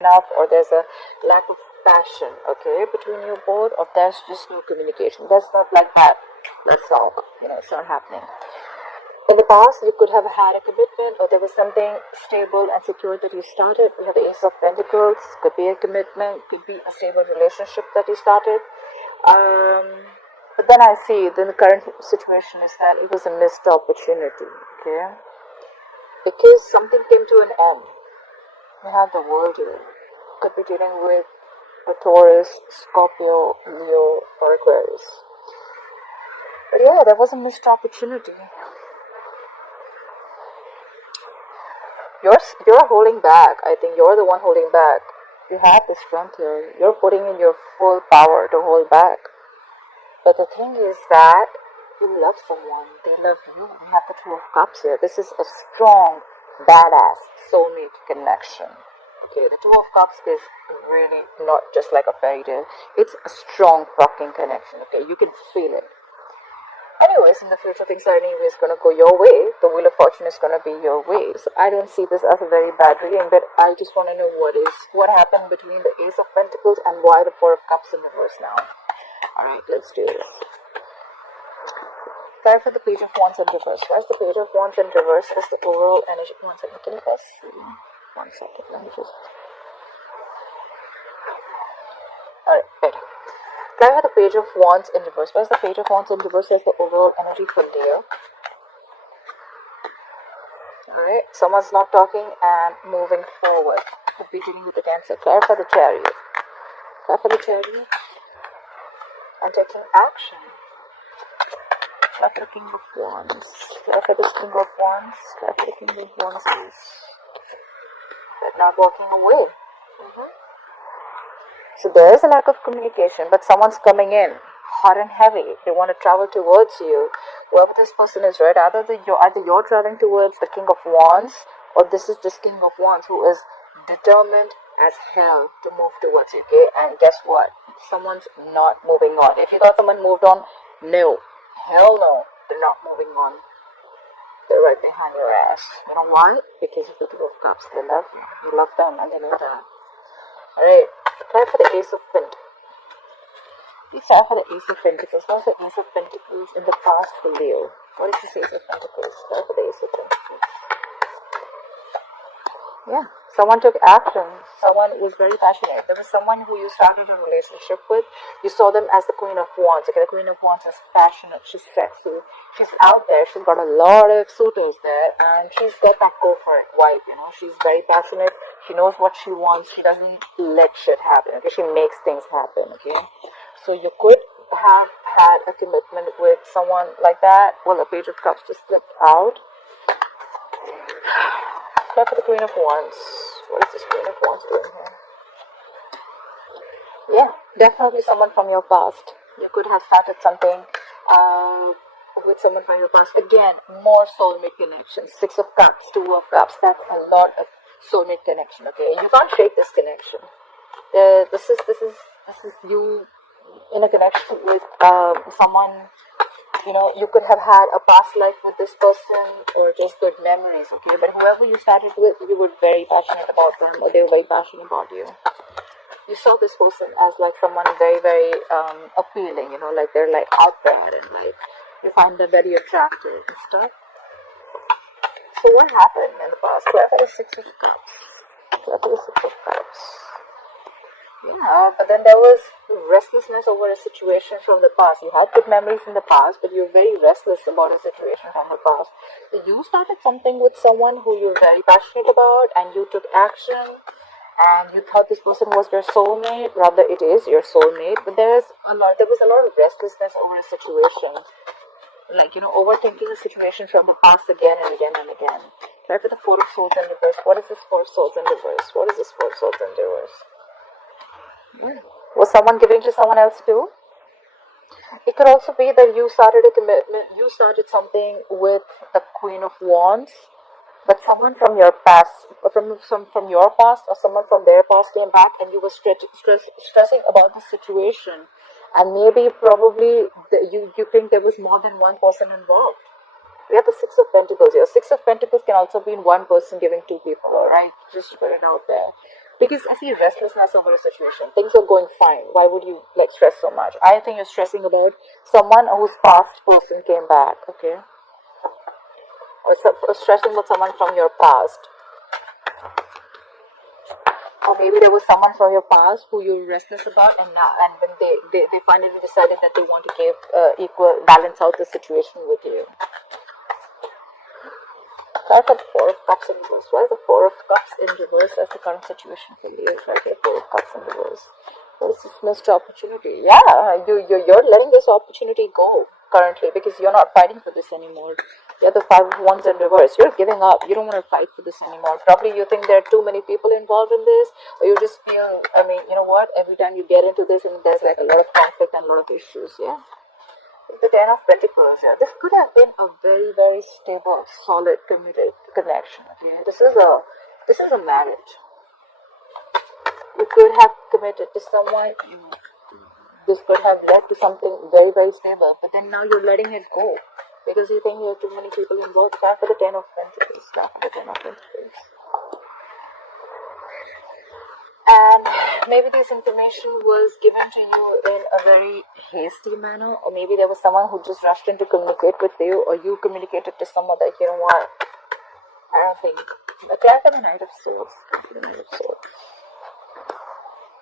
enough, or there's a lack of passion, okay, between you both, or there's just no communication. That's not like that. Let's talk. It's not happening. In the past, you could have had a commitment, or there was something stable and secure that you started. You have the Ace of Pentacles. Could be a commitment, could be a stable relationship that you started. But then I see the current situation is that it was a missed opportunity, okay? Because something came to an end. You have the world here. Could be dealing with a Taurus, Scorpio, Leo, or Aquarius. But yeah, there was a missed opportunity. You're holding back. I think you're the one holding back. You have the strength here. You're putting in your full power to hold back. But the thing is that you love someone. They love you. You have the Two of Cups here. This is a strong, badass soulmate connection. Okay, the Two of Cups is really not just like a fairy tale. It's a strong fucking connection. Okay, you can feel it. Anyways, in the future, things are anyways going to go your way. The Wheel of Fortune is going to be your way. So I don't see this as a very bad reading, but I just want to know what happened between the Ace of Pentacles and why the Four of Cups in reverse now. Alright, let's do this. Try for the Page of Wands in reverse. Why is the Page of Wands in reverse? Is the overall energy? One second, can you guys see? 1 second, let me just... Alright, better. Try for the Page of Wands in reverse. Why is the Page of Wands in reverse? Is the overall energy for Leo. Alright, someone's not talking and moving forward. Could be dealing with the Cancer. Try for the Chariot. Try for the Chariot. And taking action. Try for the King of Wands. Try for this King of Wands. Try for the King of Wands, please. But not walking away. So there is a lack of communication, but someone's coming in hot and heavy. They want to travel towards you. Whoever this person is, right? Either you're traveling towards the King of Wands, or this is this King of Wands who is determined as hell to move towards you, okay? And guess what? Someone's not moving on. If you thought someone moved on, no. Hell no. They're not moving on. They're right behind your ass. You know why? Because of the Two of Cups. They love you. You love them, and they know that. Alright. Try for the Ace of Pentacles. Please try for the Ace of Pentacles. What's the Ace of Pentacles in the past for Leo? What is this Ace of Pentacles? Try for the Ace of Pentacles. Yeah, someone took action. Someone was very passionate. There was someone who you started a relationship with. You saw them as the Queen of Wands. Okay, the Queen of Wands is passionate. She's sexy. She's out there. She's got a lot of suitors there, and she's got that go for it vibe. She's very passionate. She knows what she wants. She doesn't let shit happen. Okay, she makes things happen. Okay, so you could have had a commitment with someone like that. Well, the Page of Cups just slipped out. Try for the Queen of Wands. What is this Queen of Wands doing here? Yeah, definitely someone from your past. You could have started something with someone from your past. Again, more soulmate connections. 6 of Cups, 2 of Cups. That's a lot of soulmate connection. Okay, you can't shake this connection. This is you in a connection with someone. You could have had a past life with this person or just good memories, okay? But whoever you started with, you were very passionate about them, or they were very passionate about you. You saw this person as like someone very, very appealing, like they're like out there, and like you find them very attractive and stuff. So what happened in the past? Try for the 6 of Cups. Try for the 6 of Cups. Yeah, but then there was restlessness over a situation from the past. You had good memories in the past, but you're very restless about a situation from the past. So you started something with someone who you're very passionate about, and you took action, and you thought this person was your soulmate. Rather, it is your soulmate. But there was a lot of restlessness over a situation, like overthinking a situation from the past again and again and again. Try for the 4 of Swords in reverse. What is this 4 of Swords in reverse? What is this 4 of Swords in reverse? Was someone giving to someone else too? It could also be that you started a commitment, you started something with the Queen of Wands, but someone from your past, from your past, or someone from their past came back, and you were stressing about the situation, and maybe probably you think there was more than one person involved. We have the 6 of Pentacles here. 6 of Pentacles can also be in one person giving 2 people, alright? Just to put it out there. Because I see restlessness over a situation. Things are going fine. Why would you like stress so much? I think you're stressing about someone whose past person came back, okay? Or stressing about someone from your past. Or maybe there was someone from your past who you're restless about, and now, and when they finally decided that they want to give equal balance out the situation with you. Try for the Four of Cups in reverse. Why is the Four of Cups in reverse? That's the current situation for you. Try for the Four of Cups in reverse. What is this missed opportunity? Yeah, you're letting this opportunity go currently because you're not fighting for this anymore. You have the Five of Wands in reverse. You're giving up. You don't want to fight for this anymore. Probably you think there are too many people involved in this, or you just feel, I mean, you know what? Every time you get into this, and there's like a lot of conflict and a lot of issues. Yeah. The Ten of Pentacles here. This could have been a very, very stable, solid, committed connection. Okay? This is a marriage. You could have committed to someone. This could have led to something very, very stable. But then now you're letting it go because you think there are too many people involved. Try for the Ten of Pentacles. Try for the Ten of Pentacles. And maybe this information was given to you in a very hasty manner, or maybe there was someone who just rushed in to communicate with you, or you communicated to someone that, you know what, I don't think. Apply for the Knight of Swords. The Knight of Swords.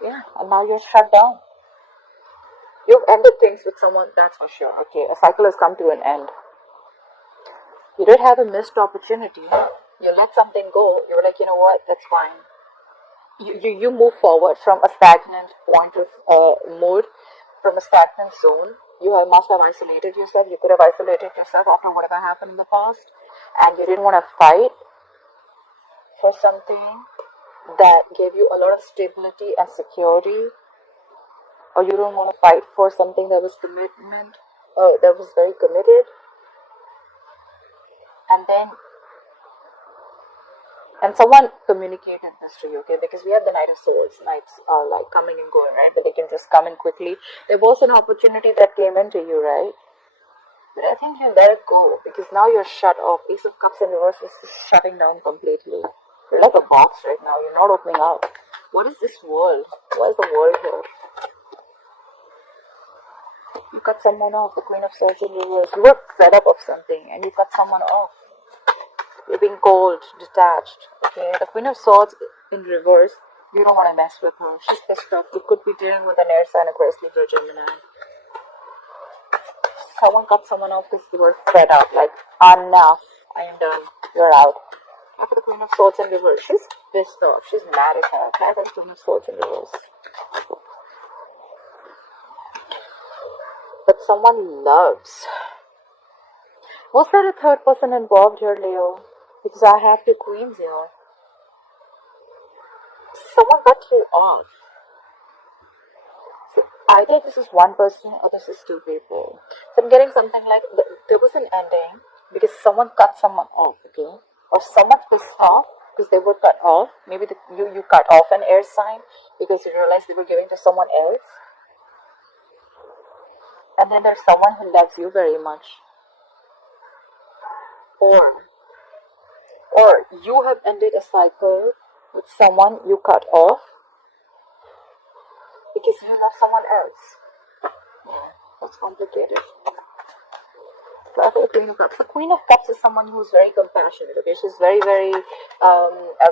Yeah, and now you're shut down. You've ended things with someone, that's for sure. Okay, a cycle has come to an end. You did have a missed opportunity. You let something go. You were like, you know what, that's fine. You move forward from a stagnant point of mood, from a stagnant zone. You must have isolated yourself. You could have isolated yourself after whatever happened in the past, and you didn't want to fight for something that gave you a lot of stability and security, or you don't want to fight for something that was commitment, that was very committed, and someone communicated this to you, okay? Because we have the Knight of Swords. Knights are like coming and going, right? But they can just come in quickly. There was an opportunity that came into you, right? But I think you let it go because now you're shut off. Ace of Cups in reverse is shutting down completely. You're like a box right now. You're not opening up. What is this world? Why is the world here? You cut someone off. The Queen of Swords in reverse. You were fed up of something and you cut someone off. You're being cold, detached, okay? The Queen of Swords in reverse, you don't want to mess with her. She's pissed off. You could be dealing with an air sign, Aquarius, Libra, Gemini. Someone cut someone off because they were fed up. Like, enough. I am done. You're out. After the Queen of Swords in reverse, she's pissed off. She's mad at her. After the Queen of Swords in reverse. But someone loves. Was there a third person involved here, Leo? Because I have two queens here. Someone cut you off. So either this is one person or this is two people. So I'm getting something like there was an ending because someone cut someone off, okay? Or someone pissed off because they were cut off. Maybe you cut off an air sign because you realized they were giving to someone else. And then there's someone who loves you very much. Or you have ended a cycle with someone you cut off because you love someone else. Yeah, that's complicated. The Queen of Cups. The Queen of Cups is someone who's very compassionate. Okay, she's very, very,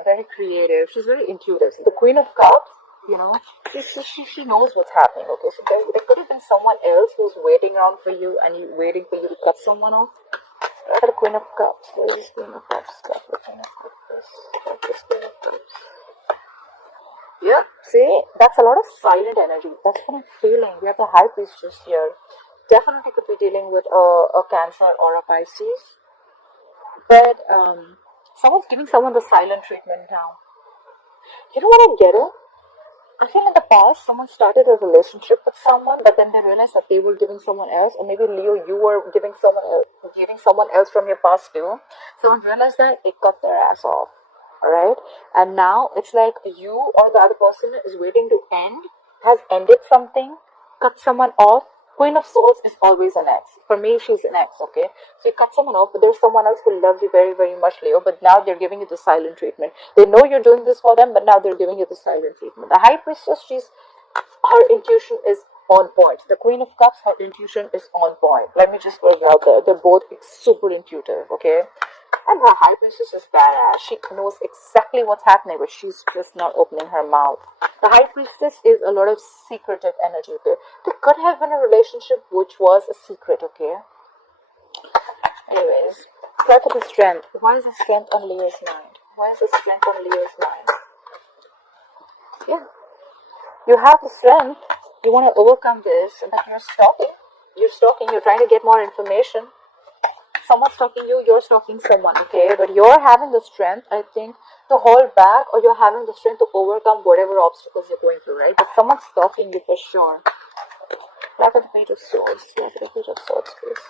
very creative. She's very intuitive. So the Queen of Cups, you know, she knows what's happening. Okay, so there could have been someone else who's waiting around for you, and you waiting for you to cut someone off. The Queen of Cups. Where is this Queen of Cups? The Queen of Cups. This Queen of Cups. Yeah, see, that's a lot of silent energy. That's what I'm feeling. We have the High Priestess here. Definitely could be dealing with a Cancer or a Pisces. But someone's giving someone the silent treatment now. You know what I'm getting? I feel in the past, someone started a relationship with someone, but then they realized that they were giving someone else, or maybe Leo, you were giving someone else from your past too. Someone realized that they cut their ass off, alright? And now it's like you or the other person is waiting to end, has ended something, cut someone off, Queen of Swords is always an ex. For me, she's an ex, okay? So you cut someone off, but there's someone else who loves you very, very much, Leo, but now they're giving you the silent treatment. They know you're doing this for them, but now they're giving you the silent treatment. The High Priestess, her intuition is on point. The Queen of Cups, her intuition is on point. Let me just put it out there. They're both super intuitive, okay? And her High Priestess is badass. She knows exactly what's happening, but she's just not opening her mouth. The High Priestess is a lot of secretive energy, okay? There could have been a relationship which was a secret, okay? Anyways, try for the strength. Why is the strength on Leo's mind? Why is the strength on Leo's mind? Yeah. You have the strength. You want to overcome this, but you're stalking. You're stalking. You're trying to get more information. Someone's stalking you, you're stalking someone, okay? But you're having the strength, I think, to hold back, or you're having the strength to overcome whatever obstacles you're going through, right? But someone's stalking you for sure. Look at the Page of Swords. Look at the Page of Swords, please.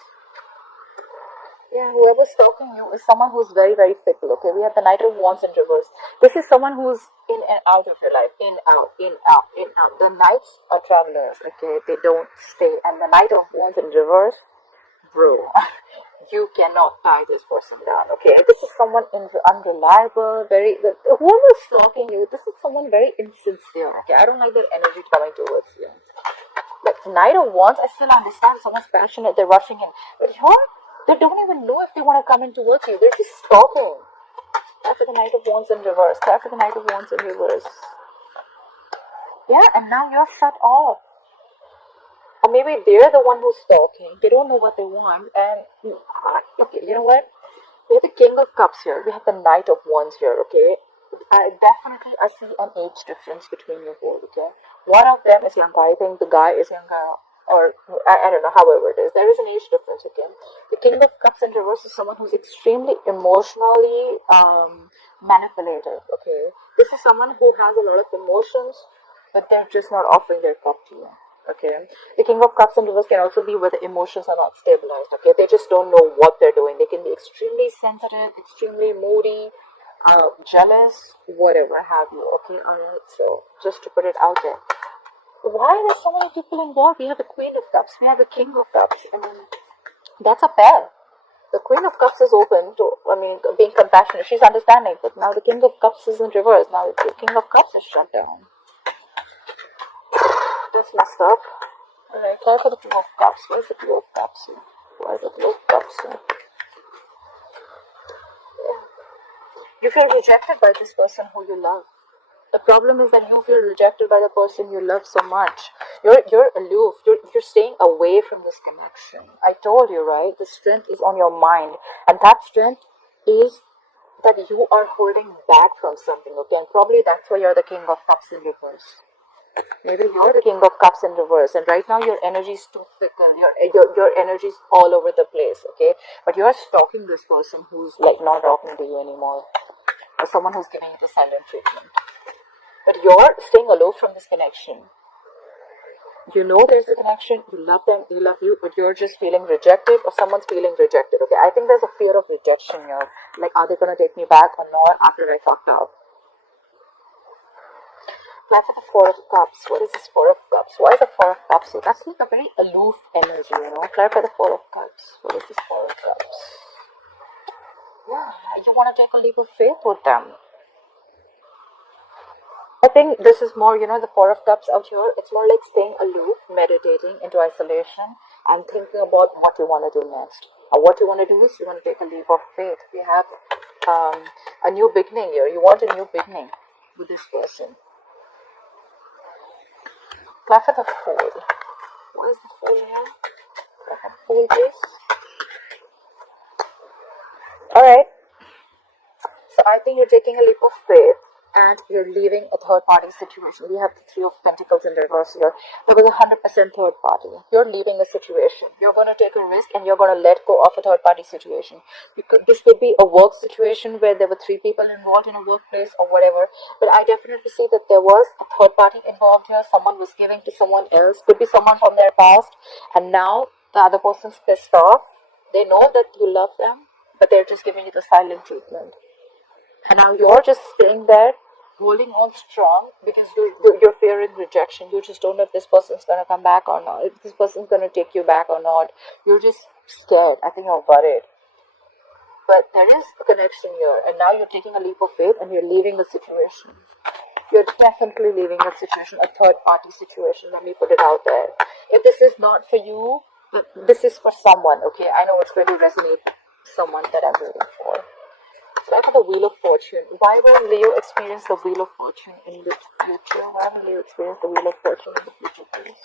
Yeah, whoever's stalking you is someone who's very, very fickle, okay? We have the Knight of Wands in reverse. This is someone who's in and out of your life. In, out, in, out, in, out. The Knights are travelers, okay? They don't stay. And the Knight of Wands in reverse, bro, you cannot tie this person down, okay? This is someone unreliable, whoever's stalking you, this is someone very insincere, okay? I don't like their energy coming towards you. But Knight of Wands, I still understand someone's passionate, they're rushing in. But they don't even know if they want to come in towards you, they're just stalking. After the Knight of Wands in reverse, after the Knight of Wands in reverse. Yeah, and now you're shut off. Or maybe they're the one who's stalking. They don't know what they want. And, okay, you know what? We have the King of Cups here. We have the Knight of Wands here, okay? I see an age difference between you both, okay? One of them is younger. I think the guy is younger. Or, I don't know, however it is. There is an age difference, okay? The King of Cups in reverse is someone who's extremely emotionally manipulative, okay? This is someone who has a lot of emotions, but they're just not offering their cup to you. Okay, the King of Cups in reverse can also be where the emotions are not stabilized. Okay, they just don't know what they're doing. They can be extremely sensitive, extremely moody, jealous, whatever have you. Okay, alright, so just to put it out there. Why are there so many people involved? We have the Queen of Cups, we have the King of Cups. I mean, that's a pair. The Queen of Cups is open to, being compassionate. She's understanding, but now the King of Cups is in reverse. Now the King of Cups is shut down. That's messed up. Alright, call for the Two of Cups. Where's the Two of Cups here? Where's the Two of Cups here? Yeah. You feel rejected by this person who you love. The problem is that you feel rejected by the person you love so much. You're aloof. You're staying away from this connection. I told you, right? The strength is on your mind. And that strength is that you are holding back from something, okay? And probably that's why you're the King of Cups in reverse. Maybe you're the King of Cups in reverse, and right now your energy is too fickle. Your energy is all over the place, okay? But you're stalking this person who's like not talking to you anymore, or someone who's giving you the silent treatment. But you're staying aloof from this connection. You know there's a connection, you love them, they love you, but you're just feeling rejected, or someone's feeling rejected, okay? I think there's a fear of rejection here. Like, are they going to take me back or not after I fucked out? Apply for the Four of Cups. What is this Four of Cups? Why is the Four of Cups here? That's like a very aloof energy, you know. Apply for the Four of Cups. What is this Four of Cups? Yeah, you want to take a leap of faith with them. I think this is more, the Four of Cups out here, it's more like staying aloof, meditating into isolation, and thinking about what you want to do next. And what you want to do is you want to take a leap of faith. We have a new beginning here. You want a new beginning with this person. Apply for the Fool. What is the Fool here? Apply for the Fool, please. Alright. So I think you're taking a leap of faith and you're leaving a third party situation. We have the Three of Pentacles in reverse here. There was 100% third party. You're leaving a situation. You're going to take a risk and you're going to let go of a third party situation. This could be a work situation where there were 3 people involved in a workplace or whatever. But I definitely see that there was a third party involved here. Someone was giving to someone else. Could be someone from their past. And now the other person's pissed off. They know that you love them, but they're just giving you the silent treatment. And now you're just staying there, holding on strong because you're fearing rejection. You just don't know if this person's going to come back or not, if this person's going to take you back or not. You're just scared. I think you're worried. But there is a connection here, and now you're taking a leap of faith and you're leaving the situation. You're definitely leaving a situation, a third party situation. Let me put it out there. If this is not for you, this is for someone, okay? I know it's going to resonate with someone that I'm waiting for. So for the Wheel of Fortune, why will Leo experience the Wheel of Fortune in the future? Why will Leo experience the Wheel of Fortune in the future, please?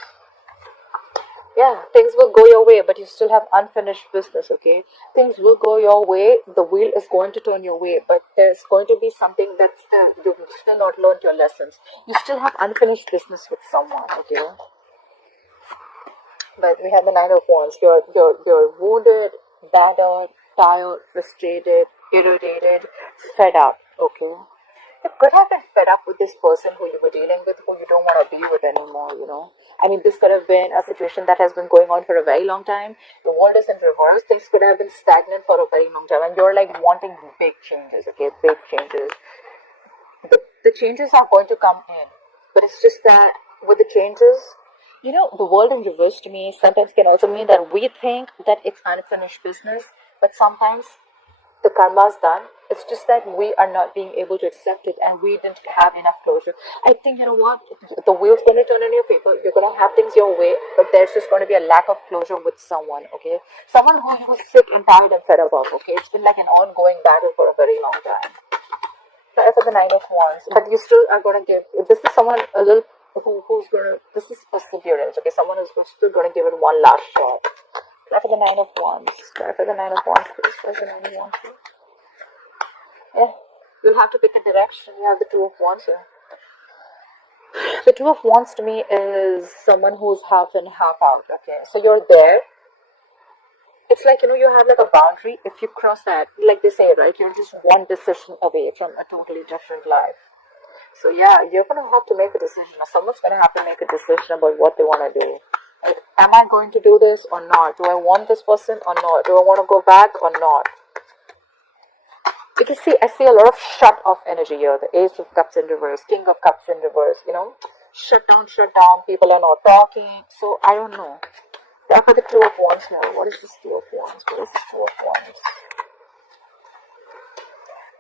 Yeah, things will go your way, but you still have unfinished business, okay? Things will go your way, the wheel is going to turn your way, but there's going to be something that's you've still not learned your lessons. You still have unfinished business with someone, okay? But we have the Nine of Wands. You're wounded, battered, tired, frustrated, irritated, fed up, okay? You could have been fed up with this person who you were dealing with, who you don't want to be with anymore, you know. I mean, this could have been a situation that has been going on for a very long time. The world is in reverse. Things could have been stagnant for a very long time. And you're like wanting big changes, okay? Big changes. The changes are going to come in. But it's just that with the changes, you know, the world in reverse to me sometimes can also mean that we think that it's unfinished business. But sometimes the karma's done. It's just that we are not being able to accept it and we didn't have enough closure. I think, you know what, the wheel's going to turn in your favor. You're going to have things your way, but there's just going to be a lack of closure with someone, okay? Someone who you were sick and tired and fed up of, okay? It's been like an ongoing battle for a very long time. So for the Nine of Wands, but you still are going to give, this is someone a little, who's going to, this is perseverance, okay? Someone who's still going to give it one last shot. Try for the Nine of Wands. Try for the Nine of Wands, please. Try for the Nine of Wands, please. Yeah, you'll have to pick a direction. You have the Two of Wands here. The Two of Wands to me is someone who's half in, half out, okay? So you're there. It's like, you know, you have like a boundary. If you cross that, like they say, right, you're just one decision away from a totally different life. So yeah, you're going to have to make a decision. Or someone's going to have to make a decision about what they want to do. Like, am I going to do this or not? Do I want this person or not? Do I want to go back or not? Because see, I see a lot of shut off energy here. The Ace of Cups in reverse, King of Cups in reverse, you know. Shut down, people are not talking. So, I don't know. Therefore, the Two of Wands here. What is this Two of Wands? What is this Two of Wands?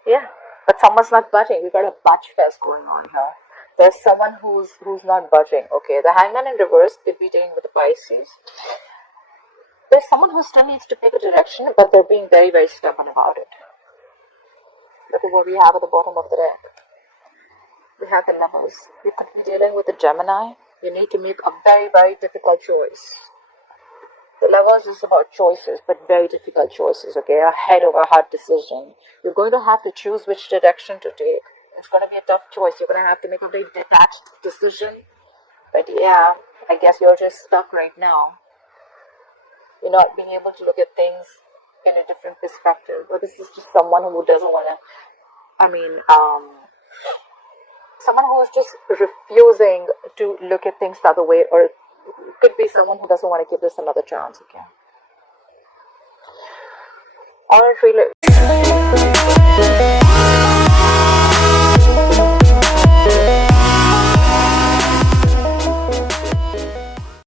Yeah, but someone's not budging. We've got a budge fest going on here. There's someone who's not budging, okay. The Hangman in reverse could be dealing with the Pisces. There's someone who still needs to pick a direction, but they're being very, very stubborn about it. Look at what we have at the bottom of the deck. We have the Lovers. You could be dealing with a Gemini. You need to make a very, very difficult choice. The Lovers is about choices, but very difficult choices, okay? A head over heart decision. You're going to have to choose which direction to take. It's going to be a tough choice. You're going to have to make a very detached decision. But yeah, I guess you're just stuck right now. You're not being able to look at things in a different perspective. Or this is just someone who doesn't want to, someone who's just refusing to look at things the other way, or it could be someone who doesn't want to give this another chance, okay? Alright, really.